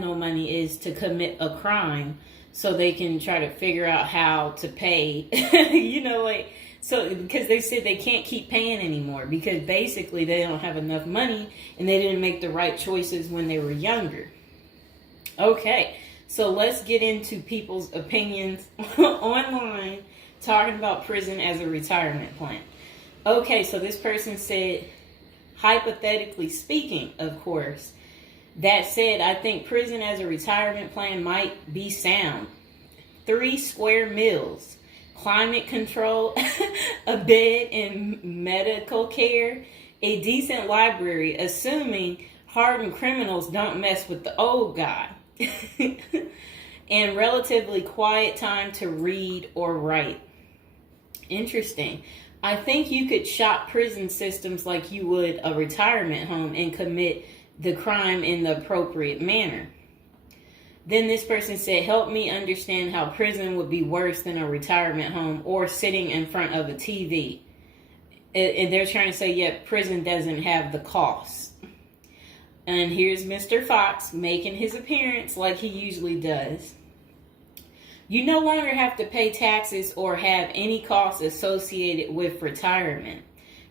no money is to commit a crime so they can try to figure out how to pay. So because they said they can't keep paying anymore because basically they don't have enough money and they didn't make the right choices when they were younger. Okay, so let's get into people's opinions online talking about prison as a retirement plan. Okay, so this person said, hypothetically speaking, of course, that said, I think prison as a retirement plan might be sound. 3 square meals, climate control, a bed and medical care, a decent library, assuming hardened criminals don't mess with the old guy, and relatively quiet time to read or write. Interesting. I think you could shop prison systems like you would a retirement home and commit the crime in the appropriate manner. Then this person said, help me understand how prison would be worse than a retirement home or sitting in front of a TV. And they're trying to say, yeah, prison doesn't have the costs. And here's Mr. Fox making his appearance like he usually does. You no longer have to pay taxes or have any costs associated with retirement.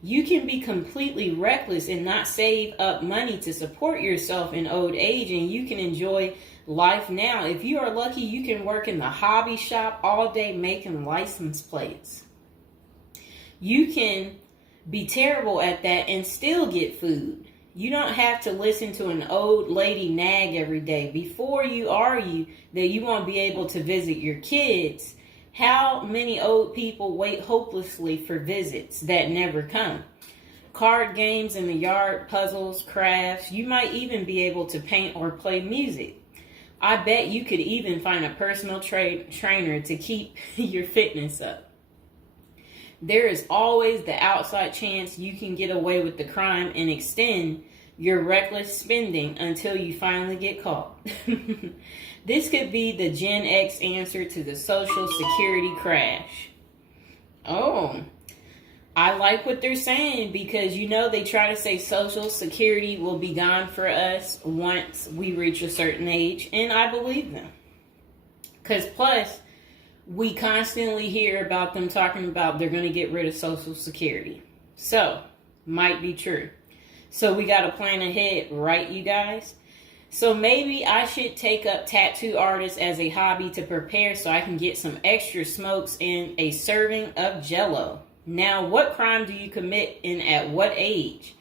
You can be completely reckless and not save up money to support yourself in old age, and you can enjoy life now. If you are lucky, you can work in the hobby shop all day making license plates. You can be terrible at that and still get food. You don't have to listen to an old lady nag every day before you argue that you won't be able to visit your kids. How many old people wait hopelessly for visits that never come? Card games in the yard, puzzles, crafts. You might even be able to paint or play music. I bet you could even find a personal trainer to keep your fitness up. There is always the outside chance you can get away with the crime and extend your reckless spending until you finally get caught. This could be the Gen X answer to the Social Security crash. Oh, I like what they're saying because, they try to say Social Security will be gone for us once we reach a certain age. And I believe them. Because plus, we constantly hear about them talking about they're going to get rid of Social Security. So, might be true. So we got to plan ahead, right, you guys? So maybe I should take up tattoo artists as a hobby to prepare so I can get some extra smokes and a serving of Jell-O. Now, what crime do you commit and at what age?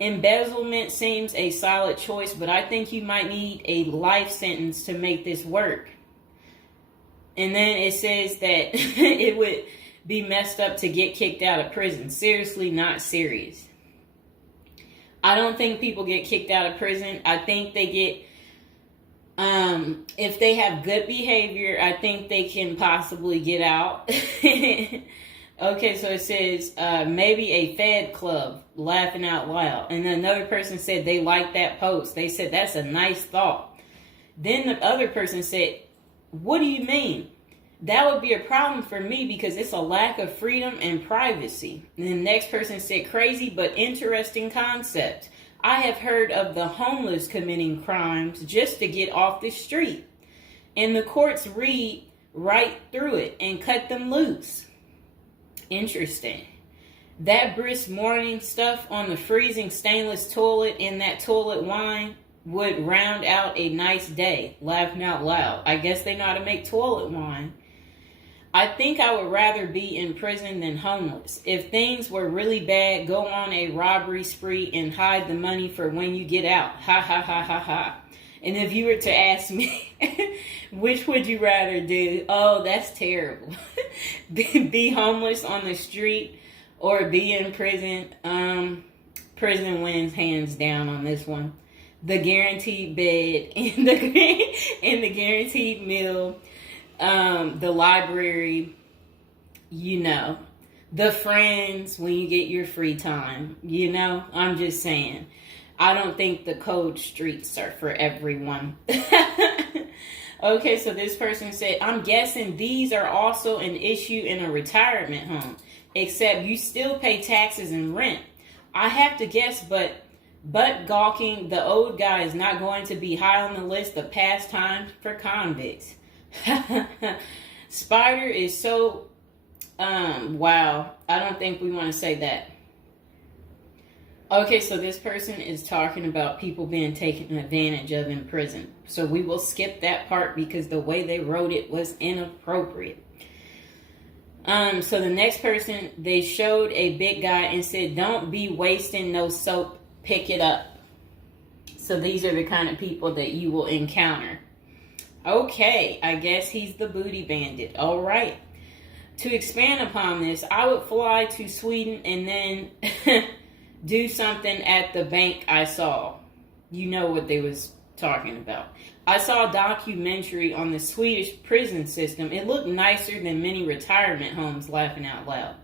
Embezzlement seems a solid choice, but I think you might need a life sentence to make this work. And then it says that it would be messed up to get kicked out of prison. Seriously, not serious. I don't think people get kicked out of prison. I think they get, if they have good behavior, I think they can possibly get out. Okay, so it says maybe a Fed club, laughing out loud. And another person said they liked that post. They said that's a nice thought. Then the other person said, what do you mean? That would be a problem for me because it's a lack of freedom and privacy. And the next person said, crazy but interesting concept. I have heard of the homeless committing crimes just to get off the street. And the courts read right through it and cut them loose. Interesting. That brisk morning stuff on the freezing stainless toilet and that toilet wine would round out a nice day. Laughing out loud. I guess they know how to make toilet wine. I think I would rather be in prison than homeless. If things were really bad, go on a robbery spree and hide the money for when you get out. Ha ha ha ha ha. And if you were to ask me, which would you rather do? Oh, that's terrible. Be homeless on the street or be in prison. Prison wins hands down on this one. The guaranteed bed and the guaranteed meal. The library, the friends when you get your free time, I'm just saying. I don't think the cold streets are for everyone. Okay, so this person said, I'm guessing these are also an issue in a retirement home, except you still pay taxes and rent. I have to guess, but But gawking, the old guy is not going to be high on the list of pastimes for convicts. Spider is so, wow. I don't think we want to say that. Okay, so this person is talking about people being taken advantage of in prison. So we will skip that part because the way they wrote it was inappropriate. So the next person, they showed a big guy and said, "Don't be wasting no soap, pick it up." So these are the kind of people that you will encounter. Okay, I guess he's the booty bandit. All right. To expand upon this, I would fly to Sweden and then do something at the bank I saw. You know what they was talking about. I saw a documentary on the Swedish prison system. It looked nicer than many retirement homes, laughing out loud.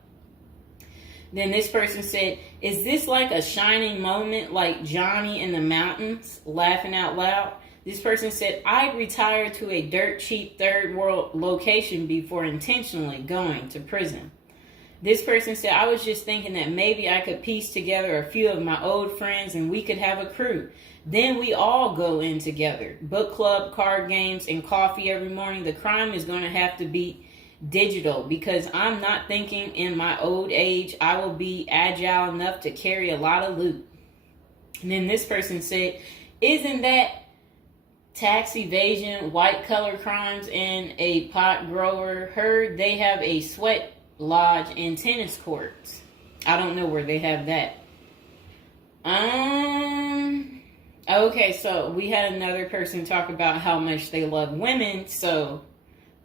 Then this person said, "Is this like a shining moment like Johnny in the Mountains?" Laughing out loud. This person said, "I'd retire to a dirt cheap third world location before intentionally going to prison." This person said, "I was just thinking that maybe I could piece together a few of my old friends and we could have a crew. Then we all go in together. Book club, card games, and coffee every morning. The crime is going to have to be digital because I'm not thinking in my old age I will be agile enough to carry a lot of loot." And then this person said, "Isn't that tax evasion, white collar crimes, and a pot grower? Heard they have a sweat lodge and tennis courts." I don't know where they have that. Okay, so we had another person talk about how much they love women. So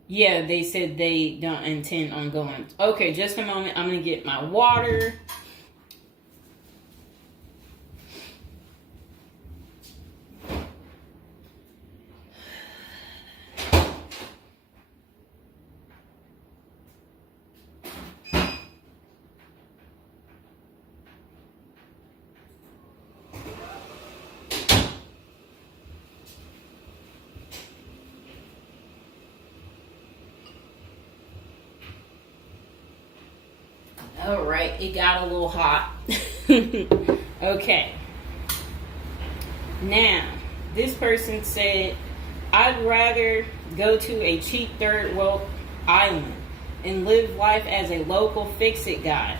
yeah, they said they don't intend on going. Okay, just a moment. I'm gonna get my water. All right, it got a little hot. Okay. Now, this person said, "I'd rather go to a cheap third world island and live life as a local fix-it guy.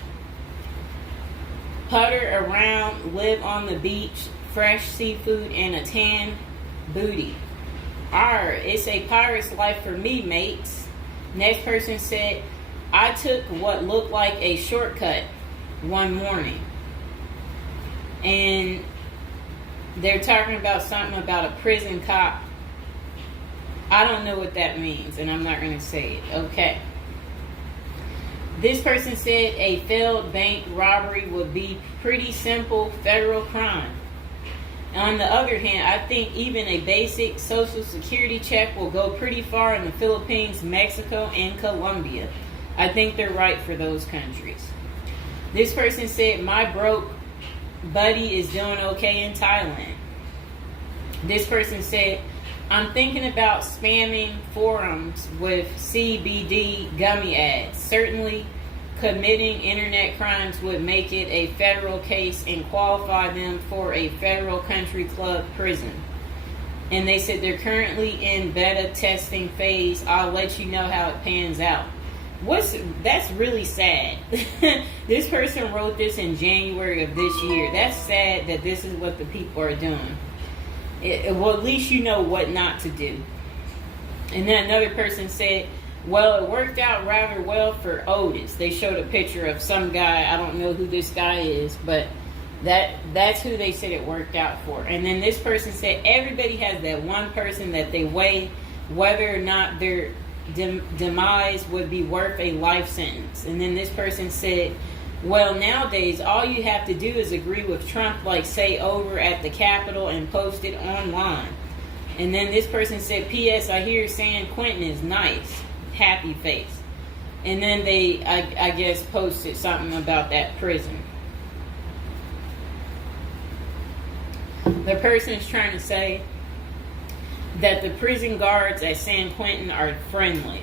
Putter around, live on the beach, fresh seafood, and a tan booty. Arr, it's a pirate's life for me, mates." Next person said, "I took what looked like a shortcut one morning." And they're talking about something about a prison cop. I don't know what that means, and I'm not going to say it. Okay. This person said a failed bank robbery would be pretty simple federal crime. On the other hand, I think even a basic social security check will go pretty far in the Philippines, Mexico, and Colombia. I think they're right for those countries. This person said, "My broke buddy is doing okay in Thailand." This person said, "I'm thinking about spamming forums with CBD gummy ads. Certainly committing internet crimes would make it a federal case and qualify them for a federal country club prison." And they said they're currently in beta testing phase. I'll let you know how it pans out. That's really sad. This person wrote this in January of this year. That's sad that this is what the people are doing. Well, at least you know what not to do. And then another person said, "Well, it worked out rather well for Otis." They showed a picture of some guy. I don't know who this guy is, but that's who they said it worked out for. And then this person said everybody has that one person that they weigh whether or not their demise would be worth a life sentence. And then this person said, "Well, nowadays all you have to do is agree with Trump, like say over at the Capitol, and post it online." And then this person said, "P.S. I hear San Quentin is nice. Happy face." And then they, I guess, posted something about that prison. The person is trying to say that the prison guards at San Quentin are friendly.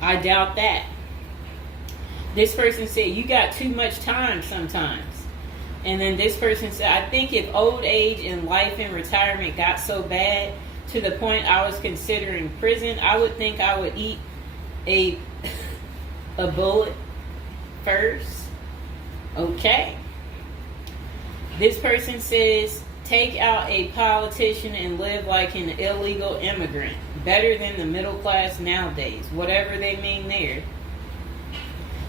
I doubt that. This person said, "You got too much time sometimes." And then this person said, I think if old age and life in retirement got so bad to the point I was considering prison, I would think I would eat a bullet first. Okay. This person says, take out a politician and live like an illegal immigrant. Better than the middle class nowadays. Whatever they mean there.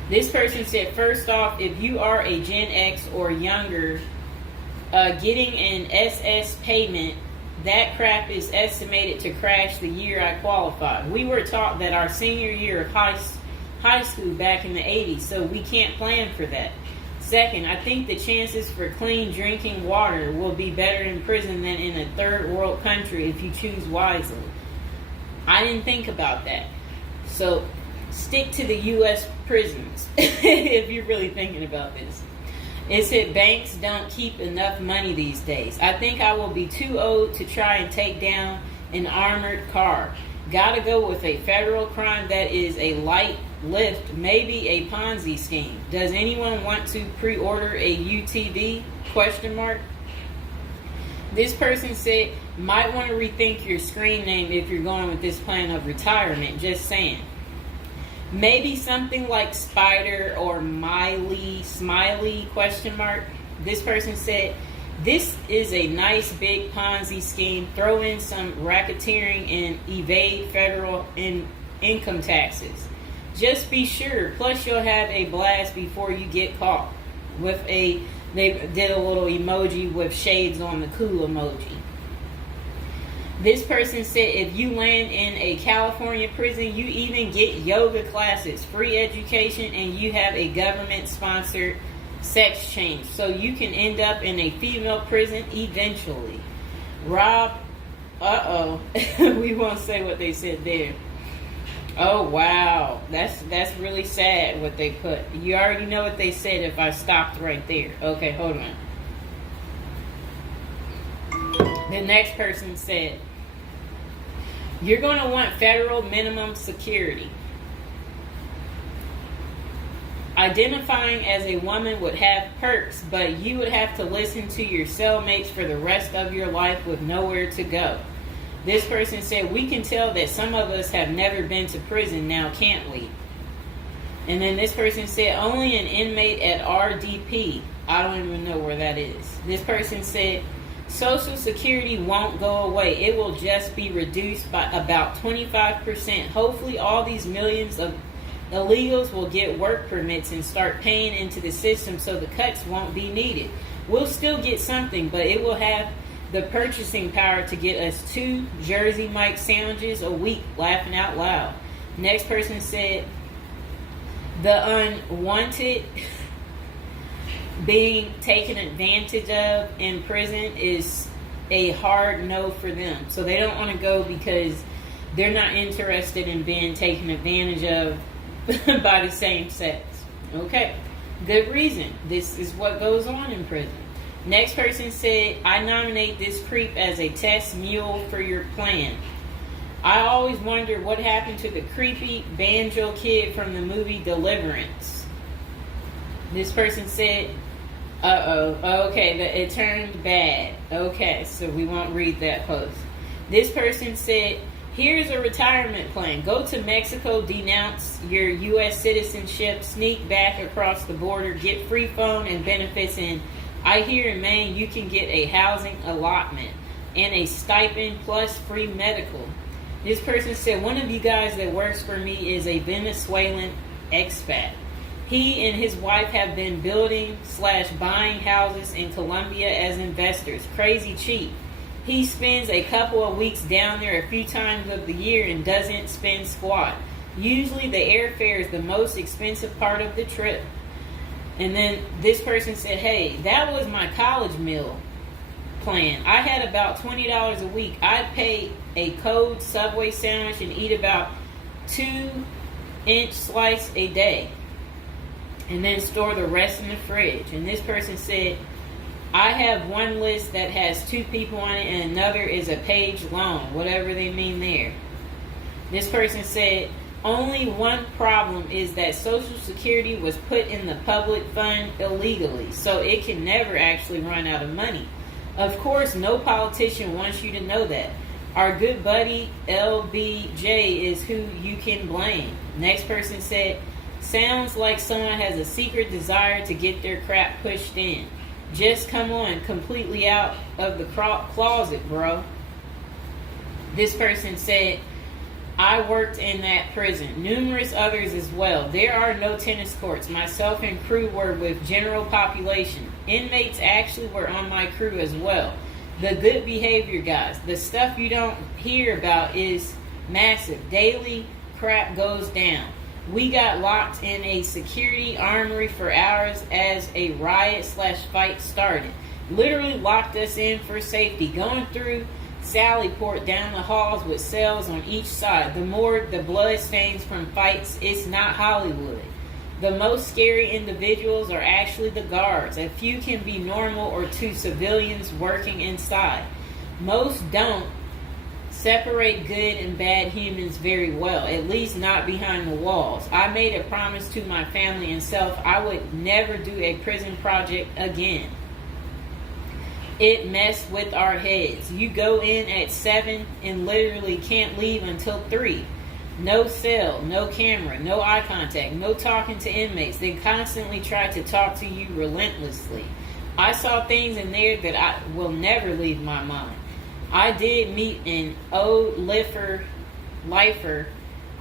This person said, first off, if you are a Gen X or younger, getting an SS payment, that crap is estimated to crash the year I qualified. We were taught that our senior year of high school back in the 80s, so we can't plan for that. Second, I think the chances for clean drinking water will be better in prison than in a third world country if you choose wisely. I didn't think about that. So stick to the U.S. prisons if you're really thinking about this. It said banks don't keep enough money these days. I think I will be too old to try and take down an armored car. Gotta go with a federal crime that is a light lift, maybe a Ponzi scheme. Does anyone want to pre-order a UTV? Question mark. This person said, might want to rethink your screen name if you're going with this plan of retirement. Just saying. Maybe something like Spider or Smiley, question mark. This person said, this is a nice big Ponzi scheme. Throw in some racketeering and evade federal income taxes. Just be sure. Plus you'll have a blast before you get caught. They did a little emoji with shades on the cool emoji. This person said if you land in a California prison, you even get yoga classes, free education, and you have a government-sponsored sex change. So you can end up in a female prison eventually. Rob, we won't say what they said there. Oh, wow. That's really sad what they put. You already know what they said if I stopped right there. Okay, hold on. The next person said, you're going to want federal minimum security. Identifying as a woman would have perks, but you would have to listen to your cellmates for the rest of your life with nowhere to go. This person said, we can tell that some of us have never been to prison now, can't we? And then this person said, only an inmate at RDP. I don't even know where that is. This person said, Social Security won't go away. It will just be reduced by about 25%. Hopefully all these millions of illegals will get work permits and start paying into the system so the cuts won't be needed. We'll still get something, but it will have the purchasing power to get us 2 Jersey Mike sandwiches a week, laughing out loud. Next person said, the unwanted being taken advantage of in prison is a hard no for them. So they don't want to go because they're not interested in being taken advantage of by the same sex. Okay, good reason. This is what goes on in prison. Next person said, I nominate this creep as a test mule for your plan. I always wonder what happened to the creepy banjo kid from the movie Deliverance. This person said, okay, it turned bad. Okay, so we won't read that post. This person said, here's a retirement plan. Go to Mexico, denounce your U.S. citizenship, sneak back across the border, get free phone and benefits, and I hear in Maine you can get a housing allotment and a stipend plus free medical. This person said, one of you guys that works for me is a Venezuelan expat. He and his wife have been building/buying houses in Colombia as investors. Crazy cheap. He spends a couple of weeks down there a few times of the year and doesn't spend squat. Usually the airfare is the most expensive part of the trip. And then this person said, hey, that was my college meal plan. I had about $20 a week. I'd pay a cold Subway sandwich and eat about 2-inch slice a day. And then store the rest in the fridge. And this person said, I have one list that has 2 people on it and another is a page long. Whatever they mean there. This person said, Only one problem is that Social Security was put in the public fund illegally, so it can never actually run out of money. Of course, no politician wants you to know that. Our good buddy LBJ is who you can blame. Next person said, sounds like someone has a secret desire to get their crap pushed in. Just come on, completely out of the closet, bro. This person said, I worked in that prison. Numerous others as well. There are no tennis courts. Myself and crew were with general population. Inmates actually were on my crew as well. The good behavior guys. The stuff you don't hear about is massive. Daily crap goes down. We got locked in a security armory for hours as a riot/fight started. Literally locked us in for safety. Going through Sallyport down the halls with cells on each side. The more the blood stains from fights, it's not Hollywood. The most scary individuals are actually the guards. A few can be normal or two civilians working inside. Most don't separate good and bad humans very well, at least not behind the walls. I made a promise to my family and self I would never do a prison project again. It messed with our heads. You go in at 7 and literally can't leave until 3. No cell, no camera, no eye contact, no talking to inmates. They constantly try to talk to you relentlessly. I saw things in there that I will never leave my mind. I did meet an old lifer.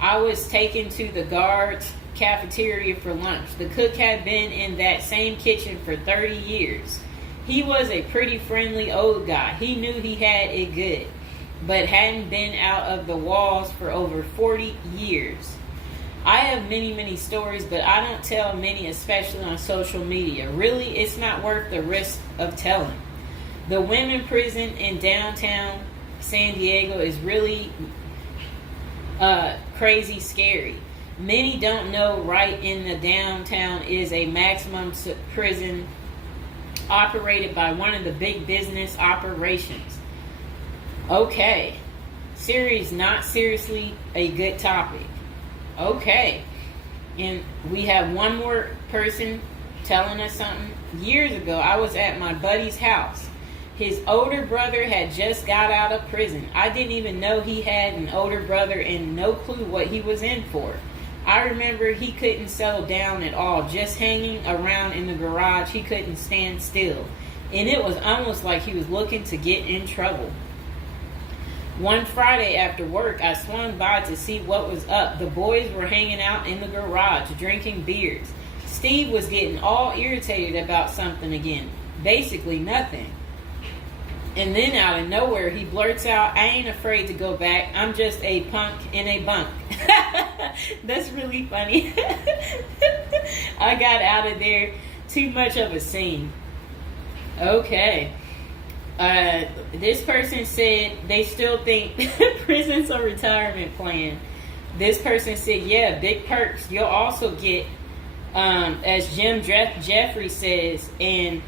I was taken to the guards' cafeteria for lunch. The cook had been in that same kitchen for 30 years. He was a pretty friendly old guy. He knew he had it good, but hadn't been out of the walls for over 40 years. I have many, many stories, but I don't tell many, especially on social media. Really, it's not worth the risk of telling. The women prison in downtown San Diego is really crazy scary. Many don't know right in the downtown is a maximum prison operated by one of the big business operations. Okay. Series not seriously a good topic. Okay. And we have one more person telling us something. Years ago, I was at my buddy's house. His older brother had just got out of prison. I didn't even know he had an older brother and no clue what he was in for. I remember he couldn't settle down at all, just hanging around in the garage. He couldn't stand still. And it was almost like he was looking to get in trouble. One Friday after work, I swung by to see what was up. The boys were hanging out in the garage, drinking beers. Steve was getting all irritated about something again. Basically nothing. And then out of nowhere, he blurts out, I ain't afraid to go back. I'm just a punk in a bunk. That's really funny. I got out of there. Too much of a scene. Okay. This person said they still think prison's a retirement plan. This person said, yeah, big perks. You'll also get, as Jim Jeffrey says, and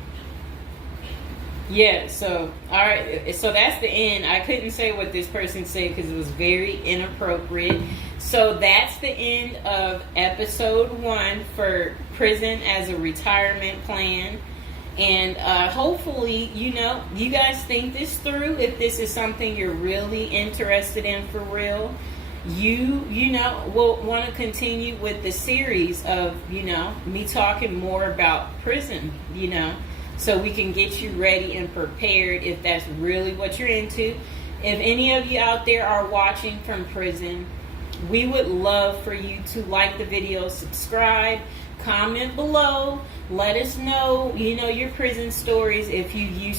yeah, so, all right, so that's the end. I couldn't say what this person said because it was very inappropriate. So that's the end of episode 1 for prison as a retirement plan. And hopefully, you guys think this through. If this is something you're really interested in for real, you will want to continue with the series of, me talking more about prison, so we can get you ready and prepared if that's really what you're into. If any of you out there are watching from prison, we would love for you to like the video, subscribe, comment below, let us know, your prison stories if you used